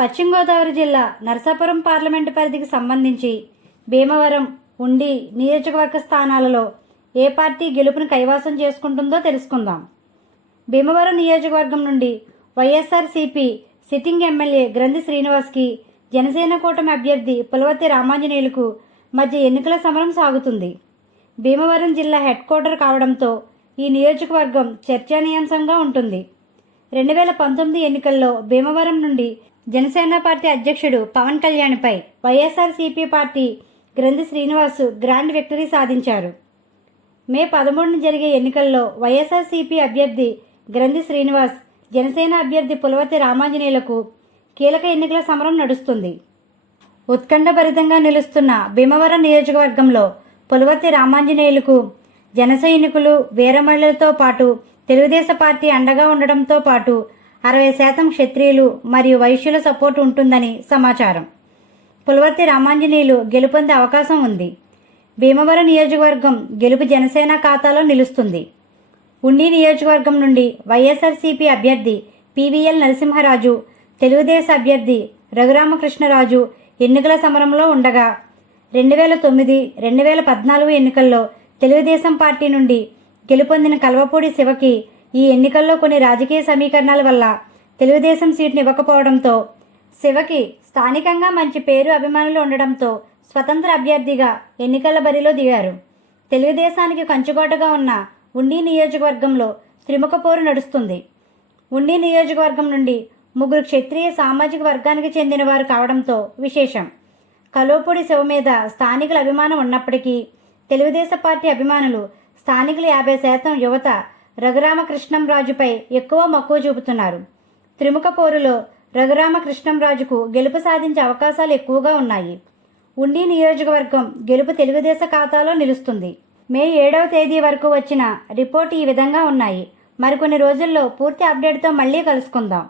పశ్చిమ గోదావరి జిల్లా నరసాపురం పార్లమెంటు పరిధికి సంబంధించి భీమవరం ఉండి నియోజకవర్గ స్థానాలలో ఏ పార్టీ గెలుపును కైవాసం చేసుకుంటుందో తెలుసుకుందాం. భీమవరం నియోజకవర్గం నుండి వైఎస్ఆర్సీపీ సిట్టింగ్ ఎమ్మెల్యే గ్రంథి శ్రీనివాస్కి జనసేన కూటమి అభ్యర్థి పులవతి రామాంజనేయులకు మధ్య ఎన్నికల సమరం సాగుతుంది. భీమవరం జిల్లా హెడ్ క్వార్టర్ కావడంతో ఈ నియోజకవర్గం చర్చనీయాంశంగా ఉంటుంది. రెండు వేల పంతొమ్మిది ఎన్నికల్లో భీమవరం నుండి జనసేన పార్టీ అధ్యక్షుడు పవన్ కళ్యాణ్పై వైఎస్ఆర్సీపీ పార్టీ గ్రంథి శ్రీనివాస్ గ్రాండ్ విక్టరీ సాధించారు. మే పదమూడున జరిగే ఎన్నికల్లో వైఎస్ఆర్సీపీ అభ్యర్థి గ్రంథి శ్రీనివాస్ జనసేన అభ్యర్థి పులవతి రామాంజనేయులకు కీలక ఎన్నికల సమరం నడుస్తుంది. ఉత్కంఠభరితంగా నిలుస్తున్న భీమవరం నియోజకవర్గంలో పులవతి రామాంజనేయులకు జనసైనికులు వీరమహిళలతో పాటు తెలుగుదేశం పార్టీ అండగా ఉండడంతో పాటు అరవై శాతం క్షత్రియులు మరియు వైశ్యుల సపోర్ట్ ఉంటుందని సమాచారం. పులవర్తి రామాంజనేయులు గెలుపొందే అవకాశం ఉంది. భీమవరం నియోజకవర్గం గెలుపు జనసేన ఖాతాలో నిలుస్తుంది. ఉండి నియోజకవర్గం నుండి వైఎస్ఆర్సీపీ అభ్యర్థి పివిఎల్ నరసింహరాజు తెలుగుదేశం అభ్యర్థి రఘురామకృష్ణరాజు ఎన్నికల సమరంలో ఉండగా రెండు వేల తొమ్మిది రెండు వేల పద్నాలుగు ఎన్నికల్లో తెలుగుదేశం పార్టీ నుండి గెలుపొందిన కల్వపూడి శివకి ఈ ఎన్నికల్లో కొన్ని రాజకీయ సమీకరణాల వల్ల తెలుగుదేశం సీట్ని ఇవ్వకపోవడంతో శివకి స్థానికంగా మంచి పేరు అభిమానులు ఉండడంతో స్వతంత్ర అభ్యర్థిగా ఎన్నికల బరిలో దిగారు. తెలుగుదేశానికి కంచుకోటగా ఉన్న ఉండి నియోజకవర్గంలో త్రిముఖ పోరు నడుస్తుంది. ఉండి నియోజకవర్గం నుండి ముగ్గురు క్షత్రియ సామాజిక వర్గానికి చెందినవారు కావడంతో విశేషం. కలోపూడి శివ మీద స్థానికుల అభిమానం ఉన్నప్పటికీ తెలుగుదేశం పార్టీ అభిమానులు స్థానికుల యాభై శాతం యువత రఘురామకృష్ణంరాజుపై ఎక్కువ మక్కువ చూపుతున్నారు. త్రిముఖ పోరులో రఘురామకృష్ణంరాజుకు గెలుపు సాధించే అవకాశాలు ఎక్కువగా ఉన్నాయి. ఉండి నియోజకవర్గం గెలుపు తెలుగుదేశ ఖాతాలో నిలుస్తుంది. మే ఏడవ తేదీ వరకు వచ్చిన రిపోర్ట్ ఈ విధంగా ఉన్నాయి. మరికొన్ని రోజుల్లో పూర్తి అప్డేట్తో మళ్ళీ కలుసుకుందాం.